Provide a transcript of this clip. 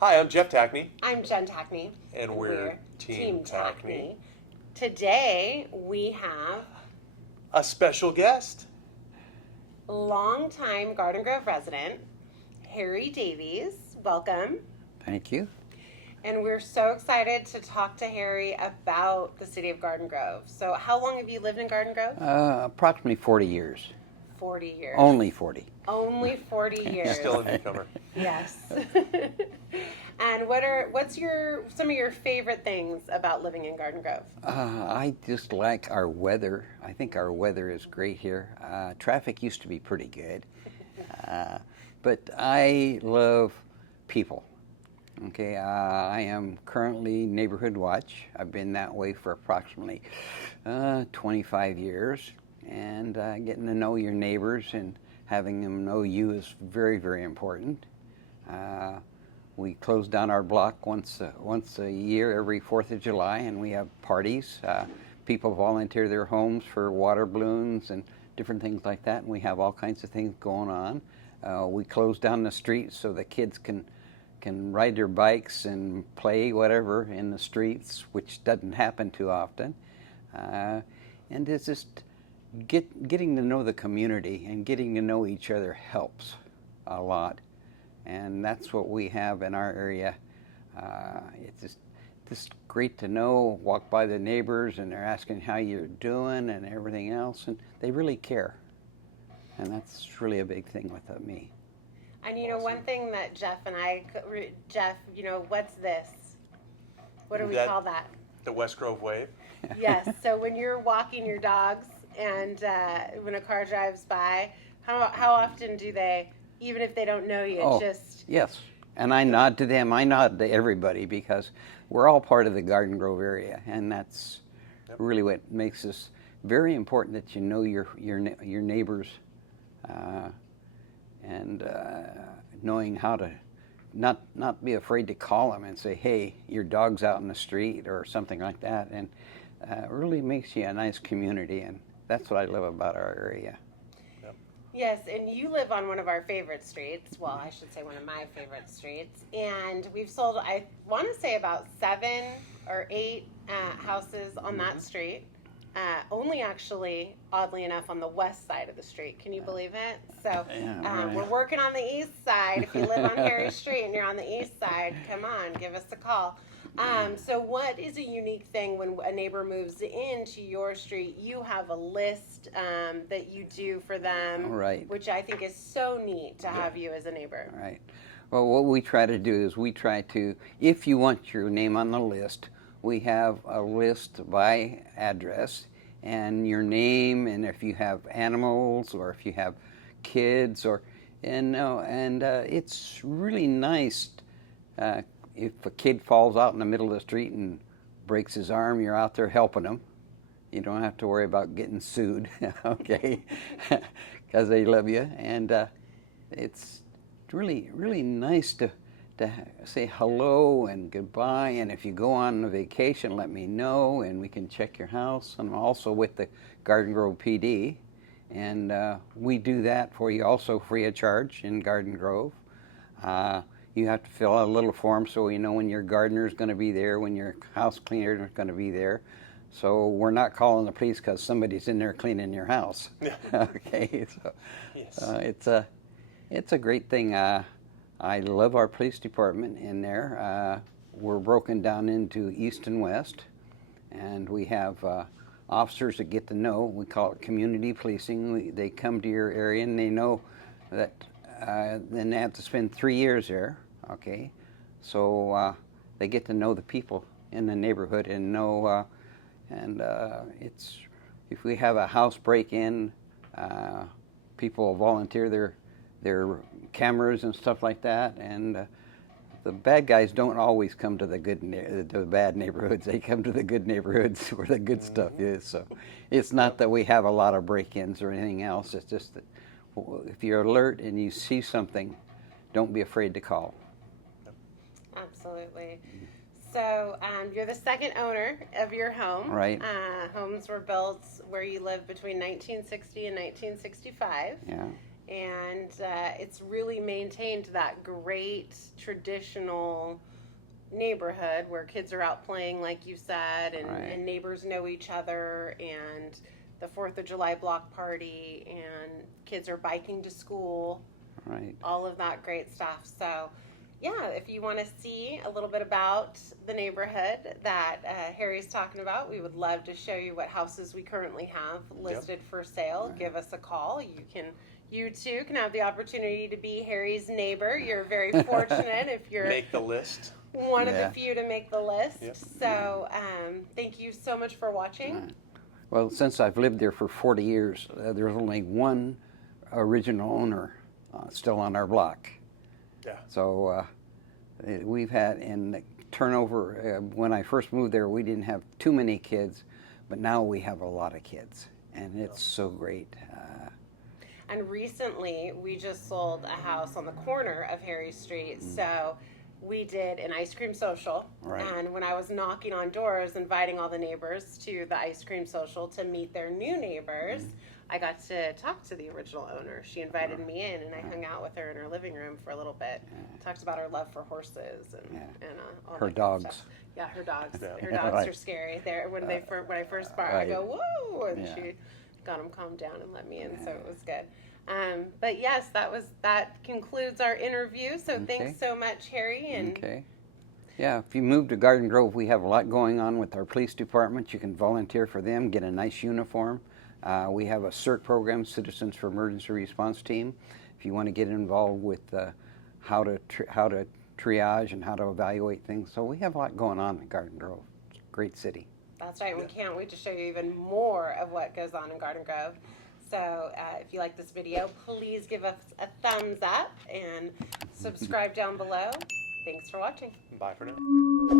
Hi, I'm Jeff Tackney. I'm Jen Tackney. And we're Team Tackney. Today we have A special guest. longtime Garden Grove resident, Harry Davies. Welcome. Thank you. And we're so excited to talk to Harry about the city of Garden Grove. So how long have you lived in Garden Grove? Approximately 40 years. 40 years. Only 40. Only 40 years. Still a newcomer. Yes. And what's some of your favorite things about living in Garden Grove? I just like our weather. I think our weather is great here. Traffic used to be pretty good. But I love people. Okay, I am currently Neighborhood Watch. I've been that way for approximately 25 years. And getting to know your neighbors and having them know you is very, very important. We close down our block once a year, every 4th of July, and we have parties. People volunteer their homes for water balloons and different things like that, and we have all kinds of things going on. We close down the streets so the kids can ride their bikes and play whatever in the streets, which doesn't happen too often. And it's just getting to know the community and getting to know each other helps a lot. And that's what we have in our area. It's just great to know, walk by the neighbors and they're asking how you're doing and everything else, and they really care. And that's really a big thing with me. And one thing that Jeff, what's this? What do we call that? The West Grove Wave? Yes, so when you're walking your dogs and when a car drives by, how often do they, even if they don't know you, just... Yes, and I nod to them, I nod to everybody because we're all part of the Garden Grove area, and that's really what makes us very important, that you know your neighbors and knowing how to not be afraid to call them and say, hey, your dog's out in the street or something like that, and it really makes you a nice community, and that's what I love about our area. Yes, and you live on one of our favorite streets. Well, I should say one of my favorite streets. And we've sold, I want to say, about 7 or 8 houses on that street. Only actually, oddly enough, on the west side of the street. Can you believe it? So we're working on the east side. If you live on Harry Street and you're on the east side, come on, give us a call. So what is a unique thing when a neighbor moves into your street? You have a list that you do for them, right, which I think is so neat to have you as a neighbor. Right. Well, what we try to do is if you want your name on the list, we have a list by address and your name, and if you have animals or if you have kids, and it's really nice. If a kid falls out in the middle of the street and breaks his arm, you're out there helping him. You don't have to worry about getting sued, okay, because they love you. And it's really, really nice to say hello and goodbye. And if you go on a vacation, let me know, and we can check your house. I'm also with the Garden Grove PD, and we do that for you also free of charge in Garden Grove. You have to fill out a little form so we know when your gardener is going to be there, when your house cleaner is going to be there. So we're not calling the police because somebody's in there cleaning your house. Okay, so yes. It's a great thing. I love our police department in there. We're broken down into east and west, and we have officers that get to know. We call it community policing. They come to your area and they know that. Then they have to spend 3 years there, okay? So they get to know the people in the neighborhood and know, if we have a house break-in, people volunteer their cameras and stuff like that, and the bad guys don't always come to the bad neighborhoods. They come to the good neighborhoods where the good stuff is. So it's not that we have a lot of break-ins or anything else. It's just that if you're alert and you see something, don't be afraid to call. Absolutely. So you're the second owner of your home. Right. Homes were built where you lived between 1960 and 1965. Yeah. and it's really maintained that great traditional neighborhood where kids are out playing, like you said, and, Right. and neighbors know each other, and the 4th of July block party, and kids are biking to school, Right. all of that great stuff. So, yeah, if you want to see a little bit about the neighborhood that Harry's talking about, we would love to show you what houses we currently have listed for sale. Right. Give us a call. You too can have the opportunity to be Harry's neighbor. You're very fortunate if you're Make the list. one of Yeah. the few to make the list. Yep. So, thank you so much for watching. Right. Well, since I've lived there for 40 years, there's only one original owner still on our block. Yeah. So we've had in turnover. When I first moved there, we didn't have too many kids, but now we have a lot of kids, and it's so great. And recently, we just sold a house on the corner of Harry Street. So we did an ice cream social. Right. And when I was knocking on doors, inviting all the neighbors to the ice cream social to meet their new neighbors, I got to talk to the original owner. She invited me in, and I hung out with her in her living room for a little bit. Talked about her love for horses and all Her that good dogs. stuff. Yeah, her dogs. Yeah. Her dogs Right. are scary. There when I first bought, Right. I go whoa, and Yeah. she got them calmed down and let me in, so it was good. But yes, that concludes our interview. So Okay. thanks so much, Harry. And Okay. Yeah, if you move to Garden Grove, we have a lot going on with our police department. You can volunteer for them, get a nice uniform. We have a CERT program, Citizens for Emergency Response Team. If you want to get involved with how to triage and how to evaluate things. So we have a lot going on in Garden Grove. It's a great city. that's right. We can't wait to show you even more of what goes on in Garden Grove. So if you like this video, please give us a thumbs up and subscribe down below. Thanks for watching. Bye for now.